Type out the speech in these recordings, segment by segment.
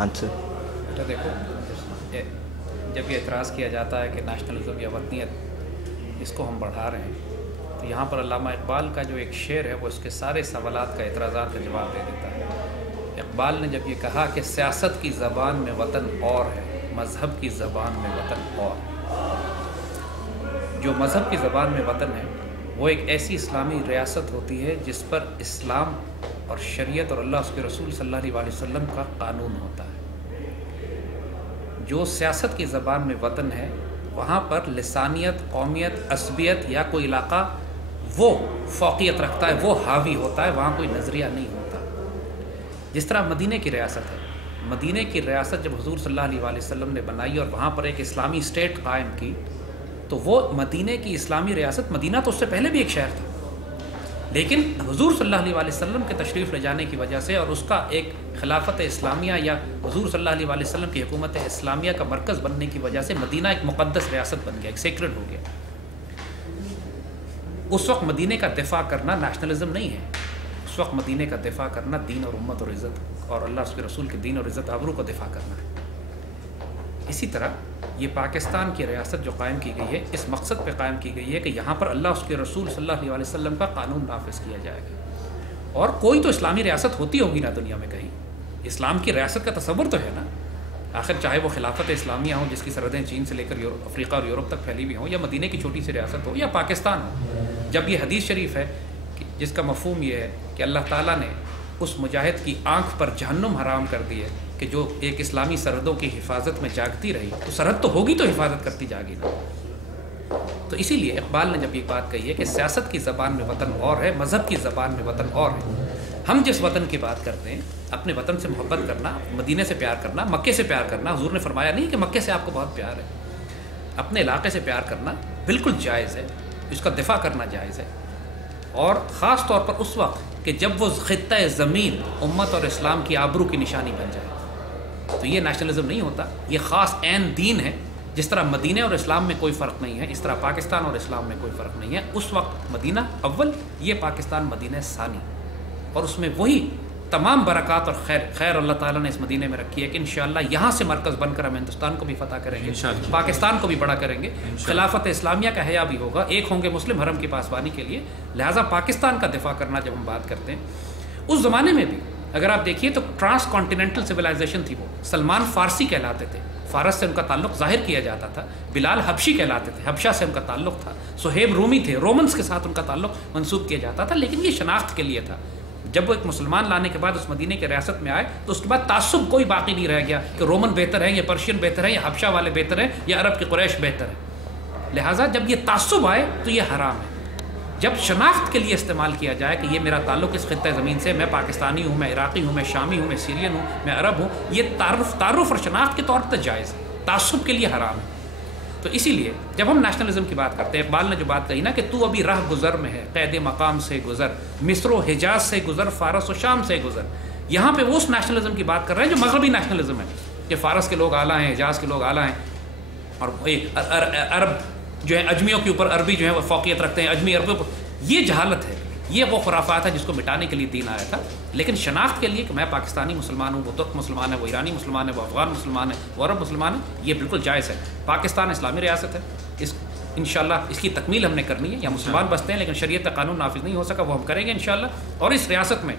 Answer. بیٹا دیکھو، جب یہ اعتراض کیا جاتا ہے کہ نیشنلزم یا وطنیت اس کو ہم بڑھا رہے ہیں، تو یہاں پر علامہ اقبال کا جو ایک شعر ہے وہ اس کے سارے سوالات کا، اعتراضات کا جواب دے دیتا ہے۔ اقبال نے جب یہ کہا کہ سیاست کی زبان میں وطن اور ہے، مذہب کی زبان میں وطن اور ہے۔ جو مذہب کی زبان میں وطن ہے وہ ایک ایسی اسلامی ریاست ہوتی ہے جس پر اسلام اور شریعت اور اللہ اس کے رسول صلی اللہ علیہ وسلم کا قانون ہوتا ہے۔ جو سیاست کی زبان میں وطن ہے وہاں پر لسانیت، قومیت، عصبیت یا کوئی علاقہ وہ فوقیت رکھتا ہے، وہ حاوی ہوتا ہے، وہاں کوئی نظریہ نہیں ہوتا۔ جس طرح مدینہ کی ریاست ہے، مدینہ کی ریاست جب حضور صلی اللہ علیہ وسلم نے بنائی اور وہاں پر ایک اسلامی اسٹیٹ قائم کی، تو وہ مدینہ کی اسلامی ریاست، مدینہ تو اس سے پہلے بھی ایک شہر تھا، لیکن حضور صلی اللہ علیہ وسلم کے تشریف لے جانے کی وجہ سے اور اس کا ایک خلافت اسلامیہ یا حضور صلی اللہ علیہ وسلم کی حکومت اسلامیہ کا مرکز بننے کی وجہ سے مدینہ ایک مقدس ریاست بن گیا، ایک سیکرڈ ہو گیا۔ اس وقت مدینہ کا دفاع کرنا نیشنلزم نہیں ہے، اس وقت مدینہ کا دفاع کرنا دین اور امت اور عزت اور اللہ اس کے رسول کے دین اور عزت آبرو کو دفاع کرنا ہے۔ اسی طرح یہ پاکستان کی ریاست جو قائم کی گئی ہے، اس مقصد پہ قائم کی گئی ہے کہ یہاں پر اللہ اس کے رسول صلی اللہ علیہ وسلم کا قانون نافذ کیا جائے گا۔ اور کوئی تو اسلامی ریاست ہوتی ہوگی نا دنیا میں کہیں، اسلام کی ریاست کا تصور تو ہے نا، آخر چاہے وہ خلافت اسلامیہ ہو جس کی سرحدیں چین سے لے کر افریقہ اور یورپ تک پھیلی ہوئی ہوں، یا مدینہ کی چھوٹی سی ریاست ہو، یا پاکستان ہو۔ جب یہ حدیث شریف ہے جس کا مفہوم یہ ہے کہ اللہ تعالیٰ نے اس مجاہد کی آنکھ پر جہنم حرام کر دی ہے کہ جو ایک اسلامی سرحدوں کی حفاظت میں جاگتی رہی، تو سرحد تو ہوگی تو حفاظت کرتی جاگی نا۔ تو اسی لیے اقبال نے جب یہ بات کہی ہے کہ سیاست کی زبان میں وطن اور ہے، مذہب کی زبان میں وطن اور ہے، ہم جس وطن کی بات کرتے ہیں، اپنے وطن سے محبت کرنا، مدینے سے پیار کرنا، مکے سے پیار کرنا، حضور نے فرمایا نہیں کہ مکے سے آپ کو بہت پیار ہے، اپنے علاقے سے پیار کرنا بالکل جائز ہے، اس کا دفاع کرنا جائز ہے، اور خاص طور پر اس وقت کہ جب وہ خطہ زمین امت اور اسلام کی آبرو کی نشانی بن جائے، تو یہ نیشنلزم نہیں ہوتا، یہ خاص عین دین ہے۔ جس طرح مدینہ اور اسلام میں کوئی فرق نہیں ہے، اس طرح پاکستان اور اسلام میں کوئی فرق نہیں ہے۔ اس وقت مدینہ اول، یہ پاکستان مدینہ ثانی، اور اس میں وہی تمام برکات اور خیر اللہ تعالیٰ نے اس مدینہ میں رکھی ہے کہ انشاءاللہ یہاں سے مرکز بن کر ہم ہندوستان کو بھی فتح کریں گے، پاکستان کو بھی بڑا کریں گے، خلافت اسلامیہ کا حیا بھی ہوگا، ایک ہوں گے مسلم حرم کی پاسبانی کے لیے۔ لہٰذا پاکستان کا دفاع کرنا جب ہم بات کرتے ہیں، اس زمانے میں بھی اگر آپ دیکھیے تو ٹرانس کانٹیننٹل سویلائزیشن تھی، وہ سلمان فارسی کہلاتے تھے، فارس سے ان کا تعلق ظاہر کیا جاتا تھا، بلال حبشی کہلاتے تھے، حبشہ سے ان کا تعلق تھا، صہیب رومی تھے، رومنز کے ساتھ ان کا تعلق منسوب کیا جاتا تھا، لیکن یہ شناخت کے لیے تھا۔ جب وہ ایک مسلمان لانے کے بعد اس مدینہ کے ریاست میں آئے تو اس کے بعد تعصب کوئی باقی نہیں رہ گیا کہ رومن بہتر ہے یا پرشین بہتر ہے یا حبشہ والے بہتر ہیں یا عرب کی قریش بہتر ہے۔ لہٰذا جب یہ تعصب آئے تو یہ حرام ہے۔ جب شناخت کے لیے استعمال کیا جائے کہ یہ میرا تعلق اس خطہ زمین سے، میں پاکستانی ہوں، میں عراقی ہوں، میں شامی ہوں، میں سیرین ہوں، میں عرب ہوں، یہ تعارف اور شناخت کے طور پر جائز ہے، تعصب کے لیے حرام ہے۔ تو اسی لیے جب ہم نیشنلزم کی بات کرتے ہیں، اقبال نے جو بات کہی نا کہ تو ابھی راہ گزر میں ہے، قید مقام سے گزر، مصر و حجاز سے گزر، فارس و شام سے گزر، یہاں پہ وہ اس نیشنلزم کی بات کر رہے ہیں جو مغربی نیشنلزم ہے کہ فارس کے لوگ اعلیٰ ہیں، حجاز کے لوگ اعلیٰ ہیں، اور عرب جو ہے اجمیوں کے اوپر عربی جو ہے وہ فوقیت رکھتے ہیں، اجمی عربوں پر۔ یہ جہالت ہے، یہ وہ خرافات ہے جس کو مٹانے کے لیے دین آیا تھا۔ لیکن شناخت کے لیے کہ میں پاکستانی مسلمان ہوں، وہ ترک مسلمان ہے، وہ ایرانی مسلمان ہے، وہ افغان مسلمان ہے، وہ عرب مسلمان ہے، یہ بالکل جائز ہے۔ پاکستان اسلامی ریاست ہے، انشاءاللہ اس کی تکمیل ہم نے کرنی ہے، یا مسلمان بستے ہیں لیکن شریعت کا قانون نافذ نہیں ہو سکا، وہ ہم کریں گے انشاءاللہ، اور اس ریاست میں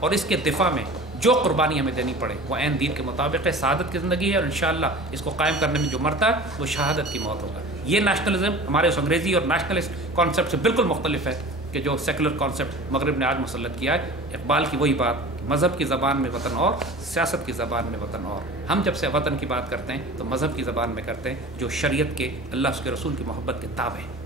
اور اس کے دفاع میں جو قربانی ہمیں دینی پڑے وہ عین دین کے مطابق ہے، سعادت کی زندگی ہے، اور انشاءاللہ اس کو قائم کرنے میں جو مرتا ہے وہ شہادت کی موت ہوگا۔ یہ نیشنلزم ہمارے اس انگریزی اور نیشنلسٹ کانسیپٹ سے بالکل مختلف ہے کہ جو سیکولر کانسیپٹ مغرب نے آج مسلط کیا ہے۔ اقبال کی وہی بات، مذہب کی زبان میں وطن اور، سیاست کی زبان میں وطن اور۔ ہم جب سے وطن کی بات کرتے ہیں تو مذہب کی زبان میں کرتے ہیں جو شریعت کے، اللہ اس کے رسول کی محبت کے تابع ہے۔